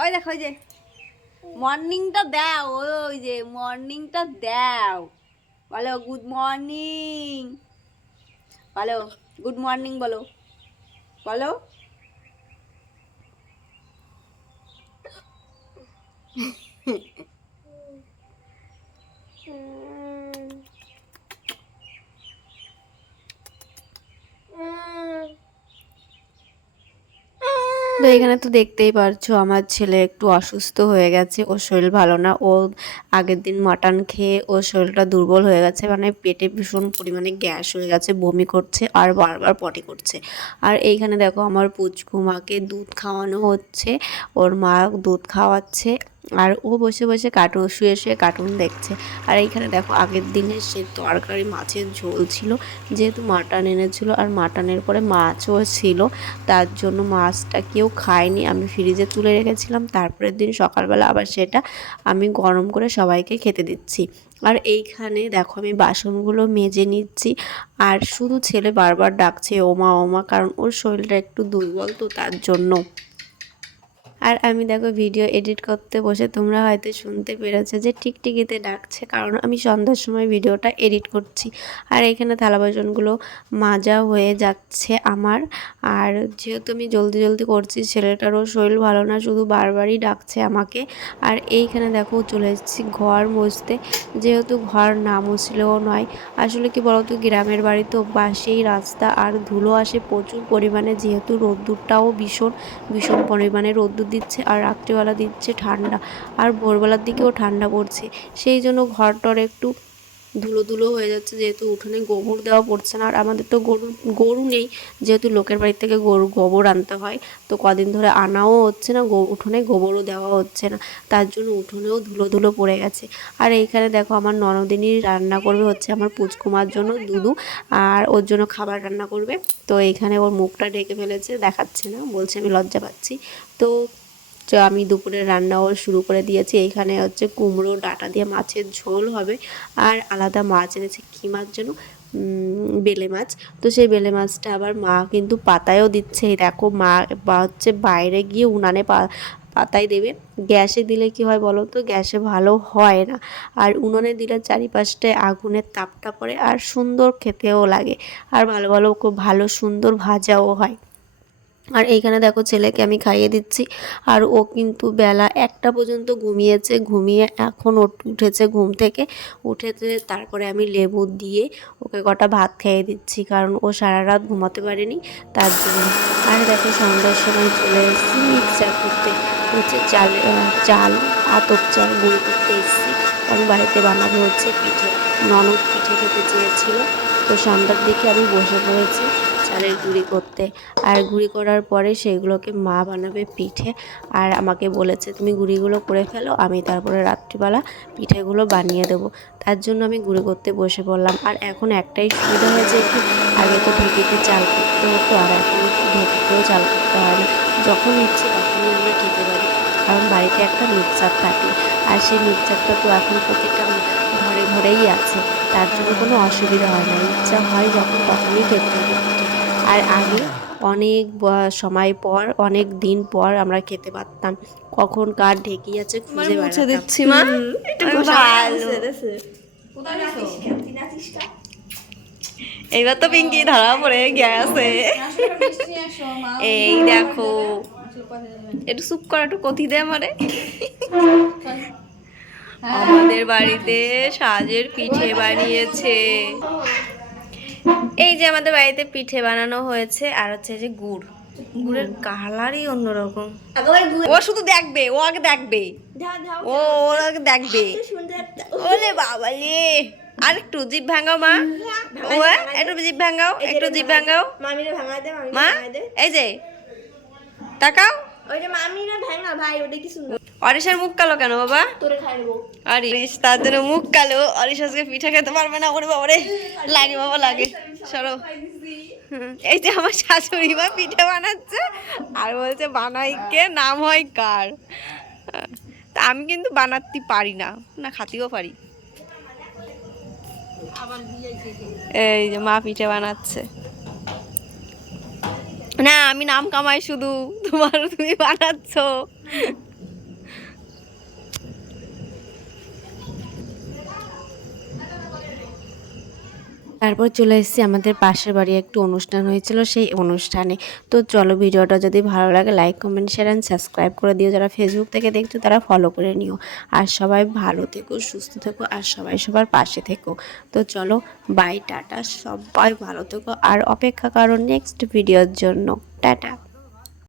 ওই দেখো ওই যে মর্নিংটা দাও, ওই যে মর্নিংটা দাও, বলো গুড মর্নিং, বলো গুড মর্নিং, বলো বলো। তো এখানে তো দেখতেই পারছো আমার ছেলে একটু অসুস্থ হয়ে গেছে, ওর শরীর ভালো না। ও আগের দিন মাটন খেয়ে ওর শরীরটা দুর্বল হয়ে গেছে, মানে পেটে ভীষণ পরিমাণে গ্যাস হয়ে গেছে, বমি করছে আর বারবার পটি করছে। আর এইখানে দেখো আমার পুচকু মাকে দুধ খাওয়ানো হচ্ছে, ওর মা দুধ খাওয়াচ্ছে আর ও বসে বসে কার্টুন, শুয়ে শুয়ে কার্টুন দেখছে। আর এইখানে দেখো আগের দিনের সে তরকারি মাছের ঝোল ছিল, যেহেতু মাটন এনেছিল আর মাটনের পরে মাছও ছিল, তার জন্য মাছটা কেউ খায়নি, আমি ফ্রিজে তুলে রেখেছিলাম। তারপরের দিন সকালবেলা আবার সেটা আমি গরম করে সবাইকে খেতে দিচ্ছি। আর এইখানে দেখো আমি বাসনগুলো মেজে নিচ্ছি, আর শুধু ছেলে বারবার ডাকছে ওমা ওমা, কারণ ওর শরীরটা একটু দুর্বল তো তার জন্য। আর আমি দেখো ভিডিও এডিট করতে বসে তোমরা হয়তো শুনতে পেরেছো যে টিকটিকিতে ডাকছে, কারণ আমি সন্ধ্যার সময় ভিডিওটা এডিট করছি। আর এখানে থালা বাসনগুলো মাজা হয়ে যাচ্ছে আমার। আর যেহেতু আমি জলদি জলদি করছি, ছেলেটারও শরীর ভালো না, শুধু বারবারই ডাকছে আমাকে। আর এইখানে দেখো চলে এসেছি ঘর মুছতে, যেহেতু ঘর না মুছলেও নয়। আসলে কি বলতো, গ্রামের বাড়ি তো, পাশেই রাস্তা আর ধুলো আসে প্রচুর পরিমাণে, যেহেতু রোদ্দুরটাও ভীষণ ভীষণ পরিমাণে রোদ্দুর দিচ্ছে আর রাত্রিবেলা দিচ্ছে ঠান্ডা, আর ভোরবেলার দিকেও ঠান্ডা পড়ছে, সেই জন্য ঘরটর একটু ধুলো ধুলো হয়ে যাচ্ছে, যেহেতু উঠোনে গোবর দেওয়া পড়ছে না। আর আমাদের তো গরু গরু নেই, যেহেতু লোকের বাড়ি থেকে গরু গোবর আনতে হয়, তো কদিন ধরে আনাও হচ্ছে না, উঠোনে গোবরও দেওয়া হচ্ছে না, তার জন্য উঠোনেও ধুলো ধুলো পড়ে গেছে। আর এইখানে দেখো আমার ননদিনী রান্না করবে হচ্ছে আমার পুচকুমার জন্য দুধু, আর ওর জন্য খাবার রান্না করবে। তো এইখানে ওর মুখটা ঢেকে ফেলেছে, দেখাচ্ছে না, বলছে আমি লজ্জা পাচ্ছি। তো আমি দুপুরের রান্নাও শুরু করে দিয়েছি। এইখানে হচ্ছে কুমড়ো ডাঁটা দিয়ে মাছের ঝোল হবে, আর আলাদা মাছ এনেছে, কী মাছ যেন, বেলে মাছ। তো সেই বেলে মাছটা আবার মা কিন্তু পাতায়ও দিচ্ছে, এই দেখো মা বা হচ্ছে বাইরে গিয়ে উনানে পাতায় দেবে। গ্যাসে দিলে কি হয় বলো তো, গ্যাসে ভালো হয় না, আর উনুনে দিলে চারিপাশটায় আগুনের তাপটা পড়ে আর সুন্দর খেতেও লাগে, আর ভালো ভালো খুব ভালো সুন্দর ভাজাও হয়। আর এইখানে দেখো ছেলেকে আমি খাইয়ে দিচ্ছি, আর ও কিন্তু বেলা 1টা পর্যন্ত ঘুমিয়েছে, ঘুমিয়ে এখন উঠেছে ঘুম থেকে, উঠেছে তারপরে আমি লেবু দিয়ে ওকে কটা ভাত খাইয়ে দিচ্ছি, কারণ ও সারা রাত ঘুমাতে পারেনি তার জন্য। আর দেখো সন্ধ্যার সময় চলে এসেছি মিক্সচার করতে, হচ্ছে চাল আতপ চাল গুঁড়ো করতে এসেছি, কারণ বাড়িতে বানাবো হচ্ছে পিঠে, ননদ পিঠে খেতে চেয়েছিল। তো সন্ধ্যার দিকে আমি বসে পড়েছি চালের গুঁড়ি করতে, আর গুঁড়ি করার পরে সেগুলোকে মা বানাবে পিঠে, আর আমাকে বলেছে তুমি গুঁড়িগুলো করে ফেলো, আমি তারপরে রাত্রিবেলা পিঠেগুলো বানিয়ে দেবো। তার জন্য আমি গুঁড়ি করতে বসে পড়লাম। আর এখন একটাই সুবিধা হয়েছে কি, আগে তো ঢেঁকিতে চাল করতে হতো, আর এখন ঢেঁকিতেও চাল করতে হয় না, যখন ইচ্ছে তখনই আমরা খেতে পারি, কারণ বাড়িতে একটা মিক্সার থাকে, আর সেই মিক্সারটা তো এখন প্রত্যেকটা ঘরে ঘরেই আছে, তার জন্য কোনো অসুবিধা হয় না, ইচ্ছা হয় যখন তখনই খেতে পারি। আর আগে অনেক সময় পর, অনেক দিন পর আমরা খেতে পারতাম, কখন কার ঢেকি আছে খুঁজে মুছে বেড়াতাম। দিচ্ছি মা, ভালো। এইবার তো পিঙ্কি ধরা পড়ে গেছে। এই দেখো, একটু চুপ কর, একটু কথি দে আমারে। আমাদের বাড়িতে সাজের পিঠে বানিয়েছে, এই যে আমাদের বাড়িতে পিঠে বানানো হয়েছে, আর হচ্ছে যে গুড়, গুড়ের কালারই অন্যরকম। ও শুধু দেখবে, ও আগে দেখবে, ও ওর আগে দেখবে। ওলে বাবা রে, আর একটু জিভ ভাঙাও মা, ও একটু জিভ ভাঙাও, একটু জিভ ভাঙাও মা, এই যে তাকাও। অরিশের মুখ কালো কেন বাবা? অরিশ তার জন্য মুখ কালো, অরিশ আজকে পিঠা খেতে পারবে না। ওরে বাবা রে, লাগে বাবা লাগে, সরো। এই যে আমার শাশুড়ি মা পিঠে বানাচ্ছে, আর বলছে বানাই কে, নাম হয় কার। তা আমি কিন্তু বানাতে পারি না, না খাতেও পারি। এই যে মা পিঠে বানাচ্ছে, না আমি নাম কামাই শুধু, তুমি বানাচ্ছ। তারপর চলে এসেছি আমাদের পাশের বাড়ি, একটু অনুষ্ঠান হয়েছিল সেই অনুষ্ঠানে। তো চলো, ভিডিওটা যদি ভালো লাগে like comment share and subscribe করে দিও। যারা ফেসবুক থেকে দেখছো তারা ফলো করে নিও। আর সবাই ভালো থেকো, সুস্থ থেকো, আর সবাই সবার পাশে থেকো। তো চলো, বাই, টাটা, সবাই ভালো থেকো। আর অপেক্ষা করো নেক্সট ভিডিওর জন্য। টাটা।